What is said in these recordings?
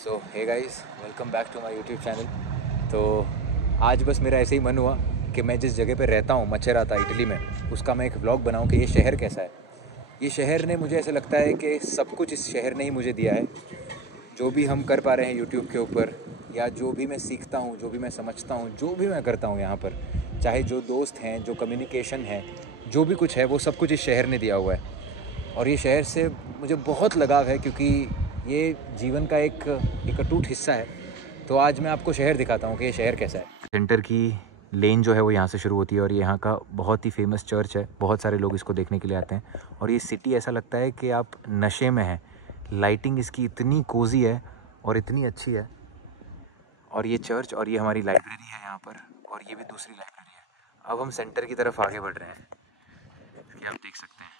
So hey guys, welcome back to my YouTube channel. तो आज बस मेरा ऐसे ही मन हुआ कि मैं जिस जगह पे रहता हूँ मच्छेराता इटली में, उसका मैं एक व्लॉग बनाऊँ कि ये शहर कैसा है। ये शहर ने मुझे ऐसा लगता है कि सब कुछ इस शहर ने ही मुझे दिया है। जो भी हम कर पा रहे हैं यूट्यूब के ऊपर, या जो भी मैं सीखता हूँ, जो भी मैं समझता हूँ, जो भी मैं करता हूँ यहाँ पर, चाहे जो दोस्त हैं, जो कम्युनिकेशन है, जो भी कुछ है, वो सब कुछ इस शहर ने दिया हुआ है। और ये शहर से मुझे बहुत लगाव है क्योंकि ये जीवन का एक अटूट हिस्सा है। तो आज मैं आपको शहर दिखाता हूँ कि ये शहर कैसा है। सेंटर की लेन जो है वो यहाँ से शुरू होती है और ये यहाँ का बहुत ही फेमस चर्च है। बहुत सारे लोग इसको देखने के लिए आते हैं और ये सिटी ऐसा लगता है कि आप नशे में हैं। लाइटिंग इसकी इतनी कोजी है और इतनी अच्छी है। और ये चर्च और ये हमारी लाइब्रेरी है यहाँ पर, और ये भी दूसरी लाइब्रेरी है। अब हम सेंटर की तरफ आगे बढ़ रहे हैं, ये आप देख सकते हैं।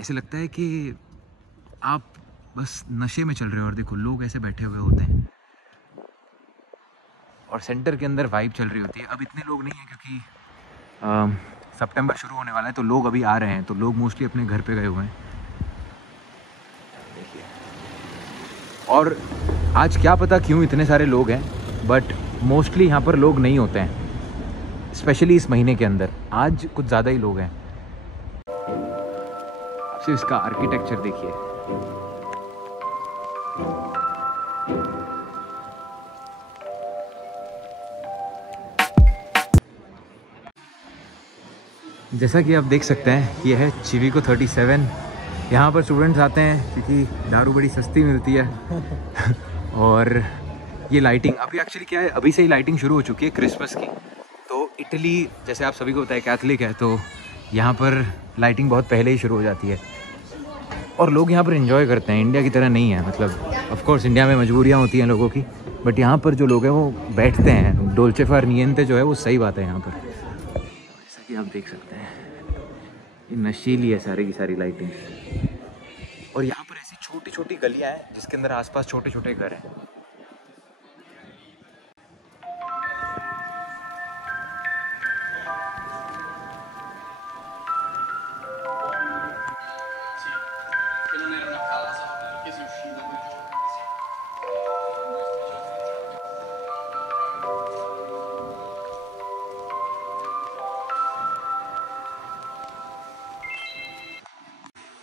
ऐसे लगता है कि आप बस नशे में चल रहे हो और देखो लोग ऐसे बैठे हुए होते हैं और सेंटर के अंदर वाइब चल रही होती है। अब इतने लोग नहीं हैं क्योंकि सितंबर शुरू होने वाला है, तो लोग अभी आ रहे हैं, तो लोग मोस्टली अपने घर पे गए हुए हैं। देखिए, और आज क्या पता क्यों इतने सारे लोग हैं, बट मोस्टली यहाँ पर लोग नहीं होते हैं, स्पेशली इस महीने के अंदर। आज कुछ ज़्यादा ही लोग हैं। सिर्फ इसका आर्किटेक्चर देखिए। जैसा कि आप देख सकते हैं, ये है चिविको 37। यहाँ पर स्टूडेंट्स आते हैं क्योंकि दारू बड़ी सस्ती मिलती है। और ये लाइटिंग अभी एक्चुअली क्या है, अभी से ही लाइटिंग शुरू हो चुकी है क्रिसमस की। तो इटली, जैसे आप सभी को पता है, कैथलिक है, तो यहाँ पर लाइटिंग बहुत पहले ही शुरू हो जाती है और लोग यहाँ पर एंजॉय करते हैं। इंडिया की तरह नहीं है, मतलब ऑफ कोर्स इंडिया में मजबूरियाँ होती हैं लोगों की, बट यहाँ पर जो लोग हैं वो बैठते हैं। डोल्चे फार नियंते जो है वो सही बात है यहाँ पर। जैसा कि आप देख सकते हैं, ये नशीली है सारी की सारी लाइटिंग। और यहाँ पर ऐसी छोटी छोटी गलियाँ हैं जिसके अंदर आसपास छोटे छोटे घर हैं।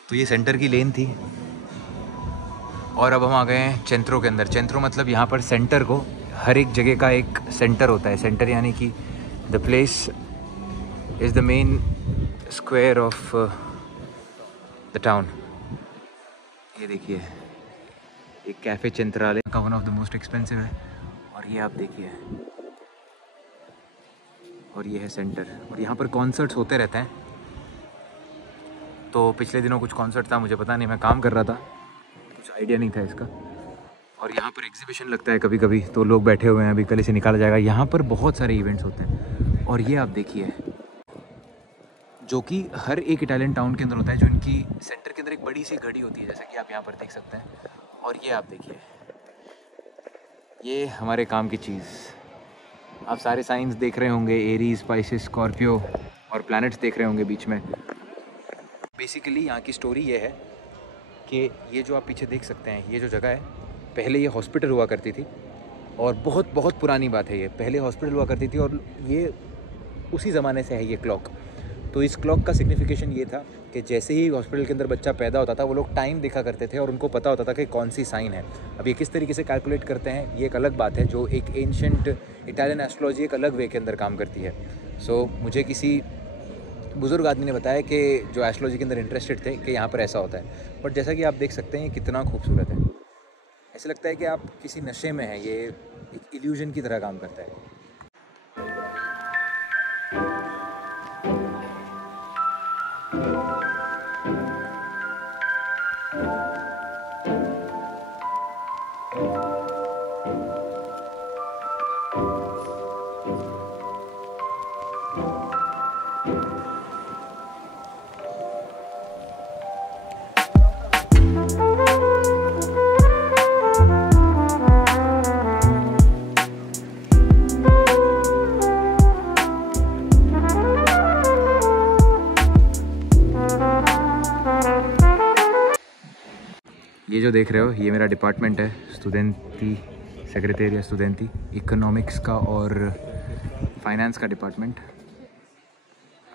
तो ये सेंटर की लेन थी और अब हम आ गए हैं चेंट्रो के अंदर। चेंट्रो मतलब यहाँ पर सेंटर को, हर एक जगह का एक सेंटर होता है। सेंटर यानी कि the place is the main square of the town. ये देखिए, एक कैफ़े चेंट्राले का one of the most expensive है। और ये आप देखिए, और ये है सेंटर। और यहाँ पर कॉन्सर्ट्स होते रहते हैं। तो पिछले दिनों कुछ कॉन्सर्ट था, मुझे पता नहीं, मैं काम कर रहा था, कुछ आइडिया नहीं था इसका। और यहाँ पर एग्जीबिशन लगता है कभी कभी, तो लोग बैठे हुए हैं, अभी कल इसे निकाला जाएगा। यहाँ पर बहुत सारे इवेंट्स होते हैं। और ये आप देखिए, जो कि हर एक इटालियन टाउन के अंदर होता है, जो इनकी सेंटर के अंदर एक बड़ी सी घड़ी होती है, जैसा कि आप यहाँ पर देख सकते हैं। और ये आप देखिए, ये हमारे काम की चीज़। आप सारे साइंस देख रहे होंगे, एरीज, स्पाइसिस, स्कॉर्पियो और प्लैनेट्स देख रहे होंगे बीच में। बेसिकली यहाँ की स्टोरी ये है कि ये जो आप पीछे देख सकते हैं, ये जो जगह है, पहले ये हॉस्पिटल हुआ करती थी। और बहुत बहुत पुरानी बात है, ये पहले हॉस्पिटल हुआ करती थी और ये उसी ज़माने से है ये क्लॉक। तो इस क्लॉक का सिग्निफिकेशन ये था कि जैसे ही हॉस्पिटल के अंदर बच्चा पैदा होता था, वो लोग टाइम देखा करते थे और उनको पता होता था कि कौन सी साइन है। अब ये किस तरीके से कैलकुलेट करते हैं, ये एक अलग बात है, जो एक एंशंट इटालियन एस्ट्रोलॉजी एक अलग वे के अंदर काम करती है। सो मुझे किसी बुज़ुर्ग आदमी ने बताया कि जो एस्ट्रोलॉजी के अंदर इंटरेस्टेड थे, कि यहाँ पर ऐसा होता है। बट जैसा कि आप देख सकते हैं, ये कितना खूबसूरत है। ऐसा लगता है कि आप किसी नशे में हैं। ये एक इल्यूजन की तरह काम करता है। जो देख रहे हो ये मेरा डिपार्टमेंट है, स्टूडेंटी सेक्रेटेरिया स्टूडेंटी, इकोनॉमिक्स का और फाइनेंस का डिपार्टमेंट।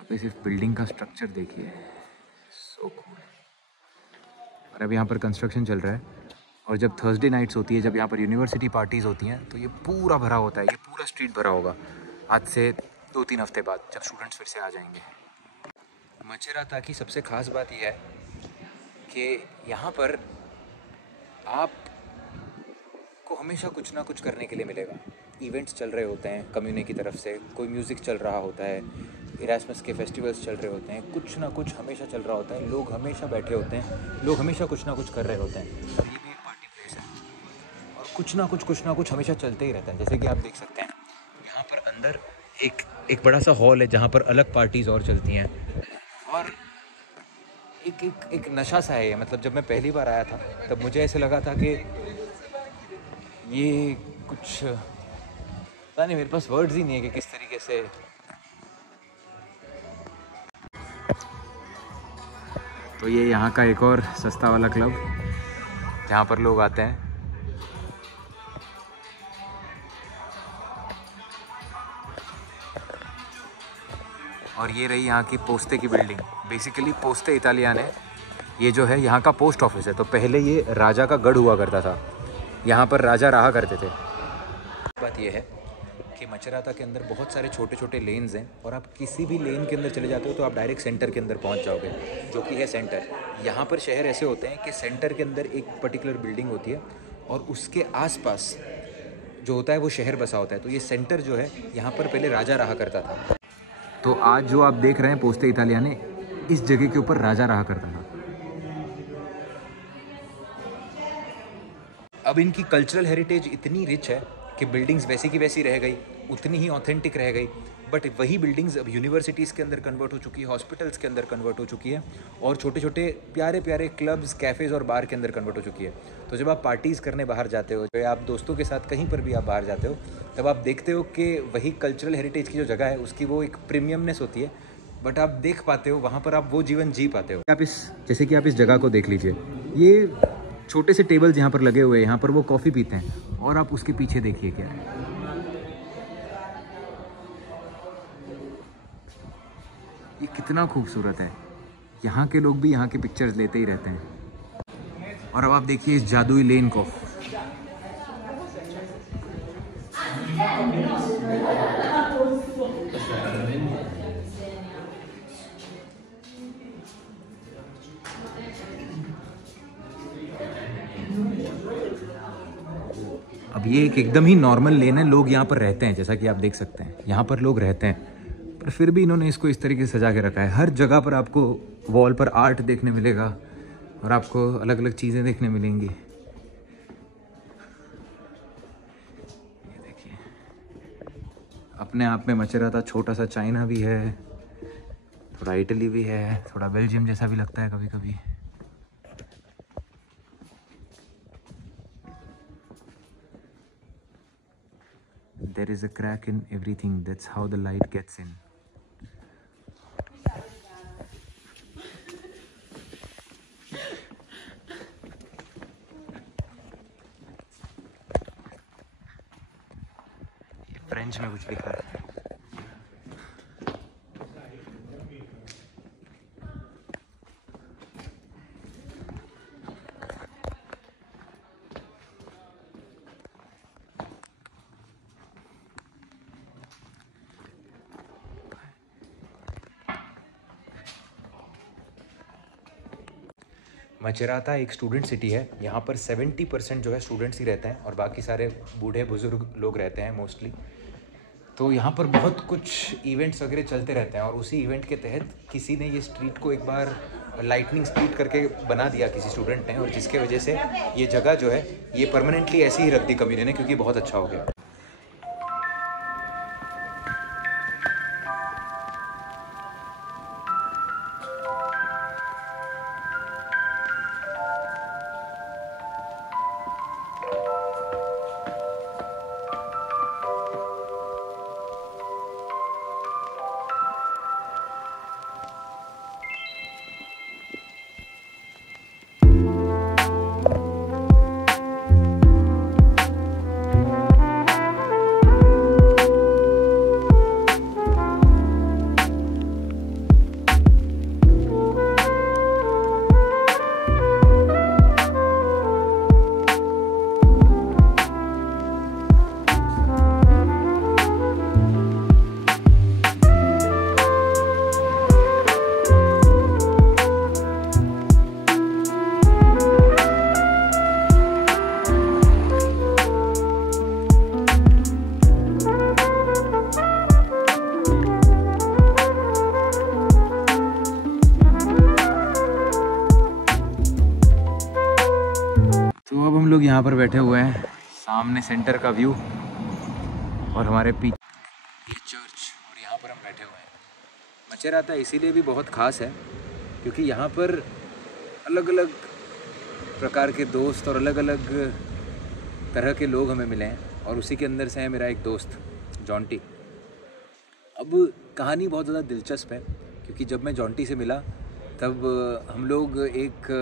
आप इस बिल्डिंग का स्ट्रक्चर देखिए, सो कूल। और अब यहाँ पर कंस्ट्रक्शन चल रहा है, और जब थर्सडे नाइट्स होती है, जब यहाँ पर यूनिवर्सिटी पार्टीज़ होती हैं, तो ये पूरा भरा होता है, ये पूरा स्ट्रीट भरा होगा आज से 2-3 हफ्ते बाद, जब स्टूडेंट्स फिर से आ जाएंगे। मचेराता की सबसे ख़ास बात यह है कि यहाँ पर आपको हमेशा कुछ ना कुछ करने के लिए मिलेगा। इवेंट्स चल रहे होते हैं कम्युनिटी की तरफ से, कोई म्यूज़िक चल रहा होता है, इरास्मस के फेस्टिवल्स चल रहे होते हैं, कुछ ना कुछ हमेशा चल रहा होता है, लोग हमेशा बैठे होते हैं, लोग हमेशा कुछ ना कुछ कर रहे होते हैं। और ये भी एक पार्टी प्लेस है, और कुछ ना कुछ हमेशा चलते ही रहता है। जैसे कि आप देख सकते हैं यहाँ पर अंदर एक बड़ा सा हॉल है जहाँ पर अलग पार्टीज़ और चलती हैं, और एक नशा सा है ये। मतलब जब मैं पहली बार आया था तब मुझे ऐसे लगा था कि ये कुछ, पता नहीं, मेरे पास वर्ड्स ही नहीं है कि किस तरीके से। तो ये यहाँ का एक और सस्ता वाला क्लब जहाँ पर लोग आते हैं। और ये रही यहाँ की पोस्टे की बिल्डिंग। बेसिकली पोस्टे इटालियन है, ये जो है यहाँ का पोस्ट ऑफिस है। तो पहले ये राजा का गढ़ हुआ करता था, यहाँ पर राजा रहा करते थे। बात ये है कि मचेराता के अंदर बहुत सारे छोटे छोटे लेन्स हैं, और आप किसी भी लेन के अंदर चले जाते हो तो आप डायरेक्ट सेंटर के अंदर पहुँच जाओगे, जो कि है सेंटर। यहाँ पर शहर ऐसे होते हैं कि सेंटर के अंदर एक पर्टिकुलर बिल्डिंग होती है, और उसके आसपास जो होता है वो शहर बसा होता है। तो ये सेंटर जो है यहाँ पर पहले राजा रहा करता था। तो आज जो आप देख रहे हैं पोस्टे इटालियाने, इस जगह के ऊपर राजा रहा करता था। अब इनकी कल्चरल हेरिटेज इतनी रिच है कि बिल्डिंग्स वैसी की वैसी रह गई, उतनी ही ऑथेंटिक रह गई, बट वही बिल्डिंग्स अब यूनिवर्सिटीज़ के अंदर कन्वर्ट हो चुकी है, हॉस्पिटल्स के अंदर कन्वर्ट हो चुकी है, और छोटे छोटे प्यारे प्यारे क्लब्स, कैफ़ेज़ और बार के अंदर कन्वर्ट हो चुकी है। तो जब आप पार्टीज़ करने बाहर जाते हो, या आप दोस्तों के साथ कहीं पर भी आप बाहर जाते हो, तब आप देखते हो कि वही कल्चरल हेरिटेज की जो जगह है उसकी वो एक प्रीमियमनेस होती है, बट आप देख पाते हो वहाँ पर, आप वो जीवन जी पाते हो। जैसे कि आप इस जगह को देख लीजिए, ये छोटे से टेबल्स यहाँ पर लगे हुए हैं, यहाँ पर वो कॉफ़ी पीते हैं, और आप उसके पीछे देखिए क्या है। ये कितना खूबसूरत है। यहाँ के लोग भी यहाँ के पिक्चर्स लेते ही रहते हैं। और अब आप देखिए इस जादुई लेन को। अब ये एक एकदम ही नॉर्मल लेन है, लोग यहाँ पर रहते हैं, जैसा कि आप देख सकते हैं यहाँ पर लोग रहते हैं, पर फिर भी इन्होंने इसको इस तरीके से सजा के रखा है। हर जगह पर आपको वॉल पर आर्ट देखने मिलेगा, और आपको अलग अलग चीज़ें देखने मिलेंगी। ये देखिए, अपने आप में मचेराता छोटा सा चाइना भी है, थोड़ा इटली भी है, थोड़ा बेल्जियम जैसा भी लगता है कभी कभी। There is a crack in everything. That's how the light gets in. French में कुछ लिखा है। मचेराता एक स्टूडेंट सिटी है। यहाँ पर 70% जो है स्टूडेंट्स ही रहते हैं, और बाकी सारे बूढ़े बुजुर्ग लोग रहते हैं मोस्टली। तो यहाँ पर बहुत कुछ इवेंट्स वगैरह चलते रहते हैं, और उसी इवेंट के तहत किसी ने ये स्ट्रीट को एक बार लाइटनिंग स्ट्रीट करके बना दिया किसी स्टूडेंट ने, और जिसके वजह से ये जगह जो है ये परमानेंटली ऐसी ही रख दी कम्युनिटी ने, क्योंकि बहुत अच्छा हो गया। यहाँ पर बैठे हुए हैं, सामने सेंटर का व्यू और हमारे पीछे ये चर्च, और यहाँ पर हम बैठे हुए हैं। मचेराता इसीलिए भी बहुत ख़ास है क्योंकि यहाँ पर अलग अलग प्रकार के दोस्त और अलग अलग तरह के लोग हमें मिले हैं, और उसी के अंदर से है मेरा एक दोस्त जॉन्टी। अब कहानी बहुत ज़्यादा दिलचस्प है क्योंकि जब मैं जॉन्टी से मिला तब हम लोग एक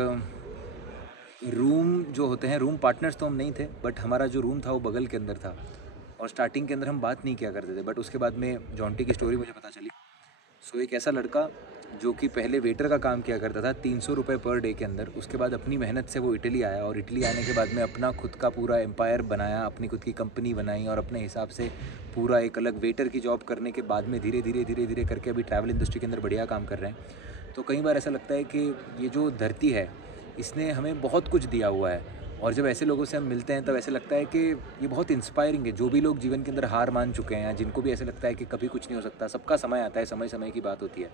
रूम जो होते हैं, रूम पार्टनर्स तो हम नहीं थे, बट हमारा जो रूम था वो बगल के अंदर था, और स्टार्टिंग के अंदर हम बात नहीं किया करते थे। बट उसके बाद में जॉन्टी की स्टोरी मुझे पता चली। सो एक ऐसा लड़का जो कि पहले वेटर का काम किया करता था 300 रुपये पर डे के अंदर, उसके बाद अपनी मेहनत से वो इटली आया, और इटली आने के बाद में अपना खुद का पूरा एम्पायर बनाया, अपनी खुद की कंपनी बनाई, और अपने हिसाब से पूरा एक अलग वेटर की जॉब करने के बाद में धीरे धीरे करके अभी ट्रैवल इंडस्ट्री के अंदर बढ़िया काम कर रहे हैं। तो कई बार ऐसा लगता है कि ये जो धरती है इसने हमें बहुत कुछ दिया हुआ है, और जब ऐसे लोगों से हम मिलते हैं तब ऐसे लगता है कि ये बहुत इंस्पायरिंग है। जो भी लोग जीवन के अंदर हार मान चुके हैं, या जिनको भी ऐसे लगता है कि कभी कुछ नहीं हो सकता, सबका समय आता है, समय समय की बात होती है।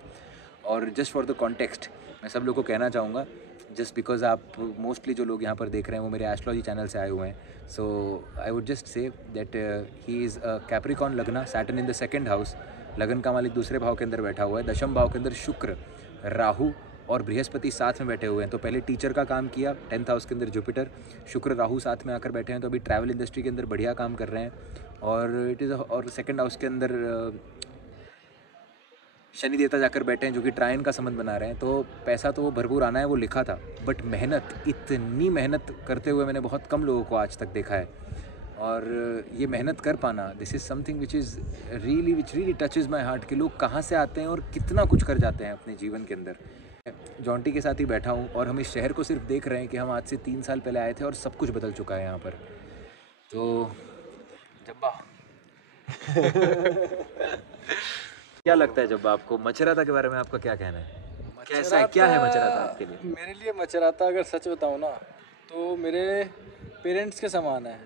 और जस्ट फॉर द कॉन्टेक्स्ट मैं सब लोग को कहना चाहूँगा, जस्ट बिकॉज आप मोस्टली जो लोग यहाँ पर देख रहे हैं वो मेरे एस्ट्रोलॉजी चैनल से आए हुए हैं, so I would just say that he is a Capricorn लग्न, Saturn in the second house. लगन का मालिक दूसरे भाव के अंदर बैठा हुआ है, दशम भाव के अंदर शुक्र, राहु और बृहस्पति साथ में बैठे हुए हैं। तो पहले टीचर का काम किया, 10th हाउस के अंदर जुपिटर, शुक्र राहु साथ में आकर बैठे हैं, तो अभी ट्रैवल इंडस्ट्री के अंदर बढ़िया काम कर रहे हैं। और इट इज़ और सेकंड हाउस के अंदर शनि देवता जाकर बैठे हैं, जो कि ट्रायन का संबंध बना रहे हैं। तो पैसा तो वो भरपूर आना है, वो लिखा था, बट मेहनत, इतनी मेहनत करते हुए मैंने बहुत कम लोगों को आज तक देखा है। और ये मेहनत कर पाना, this is something which really touches my heart, कि लोग कहाँ से आते हैं और कितना कुछ कर जाते हैं अपने जीवन के अंदर। जॉन्टी के साथ ही बैठा हूँ और हम इस शहर को सिर्फ देख रहे हैं कि हम आज से 3 साल पहले आए थे और सब कुछ बदल चुका है यहाँ पर। तो जब्बा क्या लगता है जब्बा आपको, मचेराता के बारे में आपका क्या कहना है? कैसा है, क्या है मचेराता आपके लिए? मेरे लिए मचेराता अगर सच बताऊँ ना तो मेरे पेरेंट्स के समान है।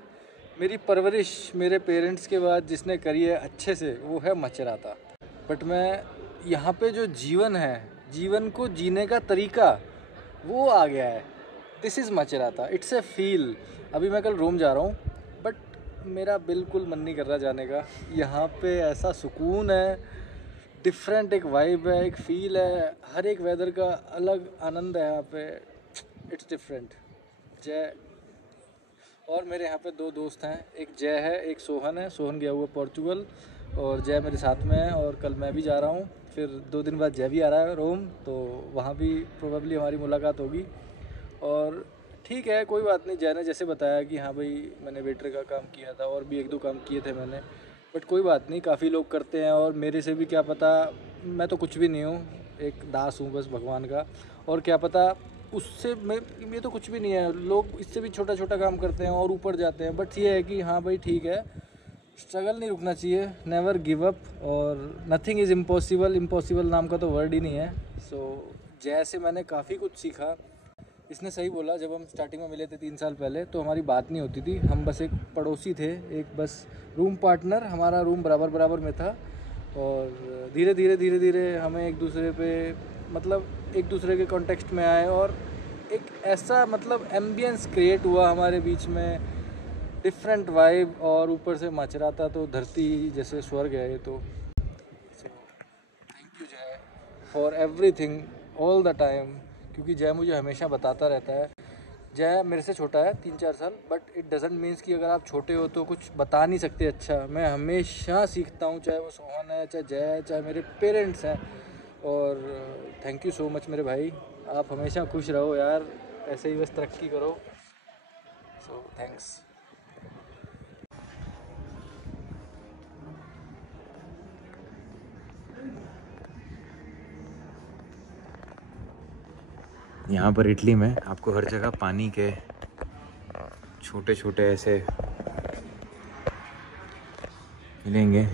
मेरी परवरिश मेरे पेरेंट्स के बाद जिसने करी है अच्छे से, वो है मचेराता। बट मैं यहाँ पे जो जीवन है, जीवन को जीने का तरीका वो आ गया है। दिस इज़ मचेराता, इट्स ए फील। अभी मैं कल रोम जा रहा हूँ, बट मेरा बिल्कुल मन नहीं कर रहा जाने का। यहाँ पे ऐसा सुकून है, डिफरेंट एक वाइब है, एक फील है, हर एक वेदर का अलग आनंद है यहाँ पे। It's different. जय। और मेरे यहाँ पे 2 दोस्त हैं, एक जय है, एक सोहन है। सोहन गया हुआ पोर्चुगल और जय मेरे साथ में है, और कल मैं भी जा रहा हूँ। फिर 2 दिन बाद जय भी आ रहा है रोम, तो वहाँ भी प्रोबेबली हमारी मुलाकात होगी। और ठीक है, कोई बात नहीं। जय ने जैसे बताया कि हाँ भाई मैंने वेटर का काम किया था, और भी 1-2 काम किए थे मैंने, बट कोई बात नहीं, काफ़ी लोग करते हैं, और मेरे से भी क्या पता, मैं तो कुछ भी नहीं हूँ, एक दास हूँ बस भगवान का। और क्या पता उससे मैं तो कुछ भी नहीं है, लोग इससे भी छोटा छोटा काम करते हैं और ऊपर जाते हैं। बट ये है कि हाँ भाई ठीक है, स्ट्रगल नहीं रुकना चाहिए, नेवर गिव अप, और नथिंग इज़ इम्पॉसिबल। इम्पॉसिबल नाम का तो वर्ड ही नहीं है। सो जय से मैंने काफ़ी कुछ सीखा। इसने सही बोला, जब हम स्टार्टिंग में मिले थे 3 साल पहले, तो हमारी बात नहीं होती थी, हम बस एक पड़ोसी थे, एक बस रूम पार्टनर, हमारा रूम बराबर बराबर में था। और धीरे धीरे हमें एक दूसरे पे, मतलब एक दूसरे के कॉन्टेक्स्ट में आए, और एक ऐसा मतलब एम्बियंस क्रिएट हुआ हमारे बीच में, डिफरेंट वाइब। और ऊपर से मचेराता तो धरती जैसे स्वर्ग है ये तो। सो थैंक यू जय for everything all the time, क्योंकि जय मुझे हमेशा बताता रहता है। जय मेरे से छोटा है 3-4 साल, बट इट डजेंट मीन्स कि अगर आप छोटे हो तो कुछ बता नहीं सकते। अच्छा, मैं हमेशा सीखता हूँ, चाहे वो सोहन है, चाहे जय है, चाहे मेरे पेरेंट्स हैं। और थैंक यू सो मच मेरे भाई, आप हमेशा खुश रहो यार, ऐसे ही बस तरक्की करो। So thanks. यहाँ पर इटली में आपको हर जगह पानी के छोटे छोटे ऐसे मिलेंगे,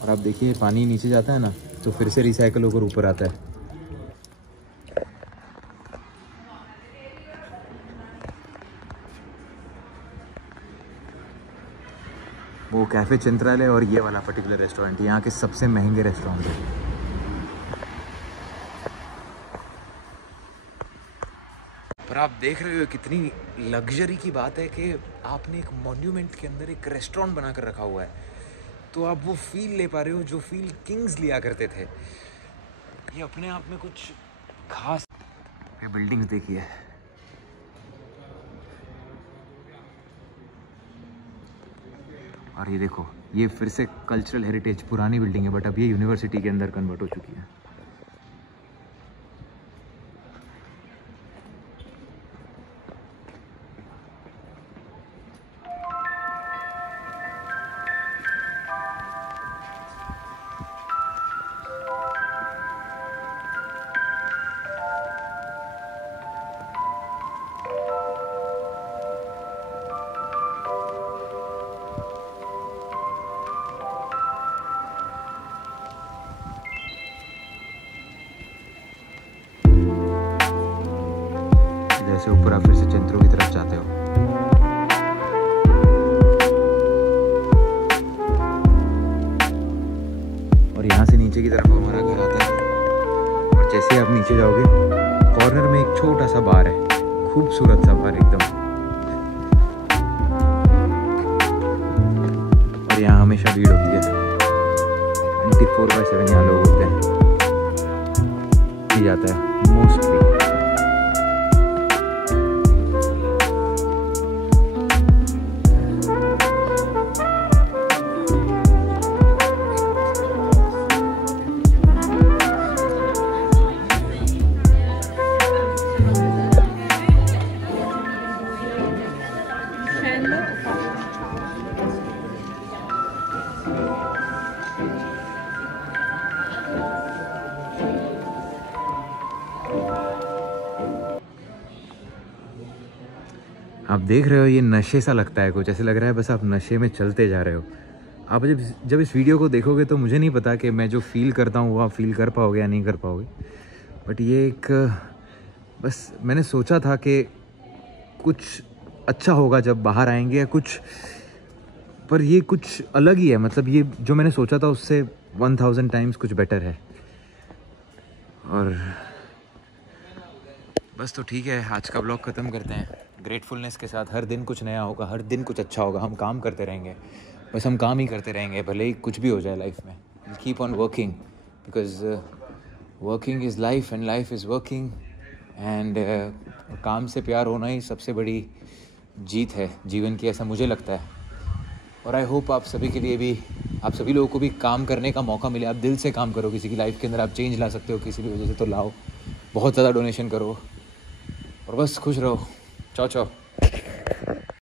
और आप देखिए पानी नीचे जाता है ना, तो फिर से रिसाइकल होकर ऊपर आता है। वो कैफ़े चिंत्रालय और ये वाला पर्टिकुलर रेस्टोरेंट यहाँ के सबसे महंगे रेस्टोरेंट है। और आप देख रहे हो कितनी लग्जरी की बात है कि आपने एक मॉन्यूमेंट के अंदर एक रेस्टोरेंट बना कर रखा हुआ है, तो आप वो फील ले पा रहे हो जो फील किंग्स लिया करते थे। ये अपने आप में कुछ खास। ये बिल्डिंग्स देखिए, और ये देखो, ये फिर से कल्चरल हेरिटेज पुरानी बिल्डिंग है, बट अब ये यूनिवर्सिटी के अंदर कन्वर्ट हो चुकी है। से ऊपर आप फिर से चिंतरों की तरफ जाते हो। और यहाँ से नीचे की तरफ हमारा घर आता है, और जैसे आप नीचे जाओगे कॉर्नर में एक छोटा सा बार है, खूबसूरत सा बार एकदम। और यहाँ हमेशा भीड़ होती है, 24/7 यहाँ लोग होते हैं, पी जाता है मोस्टली। आप देख रहे हो, ये नशे सा लगता है कुछ, ऐसे लग रहा है बस आप नशे में चलते जा रहे हो। आप जब इस वीडियो को देखोगे तो मुझे नहीं पता कि मैं जो फील करता हूँ वो आप फील कर पाओगे या नहीं कर पाओगे, बट ये एक बस मैंने सोचा था कि कुछ अच्छा होगा जब बाहर आएंगे या कुछ, पर ये कुछ अलग ही है। मतलब ये जो मैंने सोचा था उससे 1000 टाइम्स कुछ बेटर है। और बस तो ठीक है, आज का ब्लॉग ख़त्म करते हैं ग्रेटफुलनेस के साथ। हर दिन कुछ नया होगा, हर दिन कुछ अच्छा होगा। हम काम करते रहेंगे, बस हम काम ही करते रहेंगे, भले ही कुछ भी हो जाए लाइफ में। Keep on working, because working is life and life is working. And काम से प्यार होना ही सबसे बड़ी जीत है जीवन की, ऐसा मुझे लगता है। और आई होप आप सभी के लिए भी, आप सभी लोगों को भी काम करने का मौका मिले। आप दिल से काम करो, किसी की लाइफ के अंदर आप चेंज ला सकते हो किसी भी वजह से, तो लाओ। बहुत ज़्यादा डोनेशन करो और बस खुश रहो। चाओ चाओ।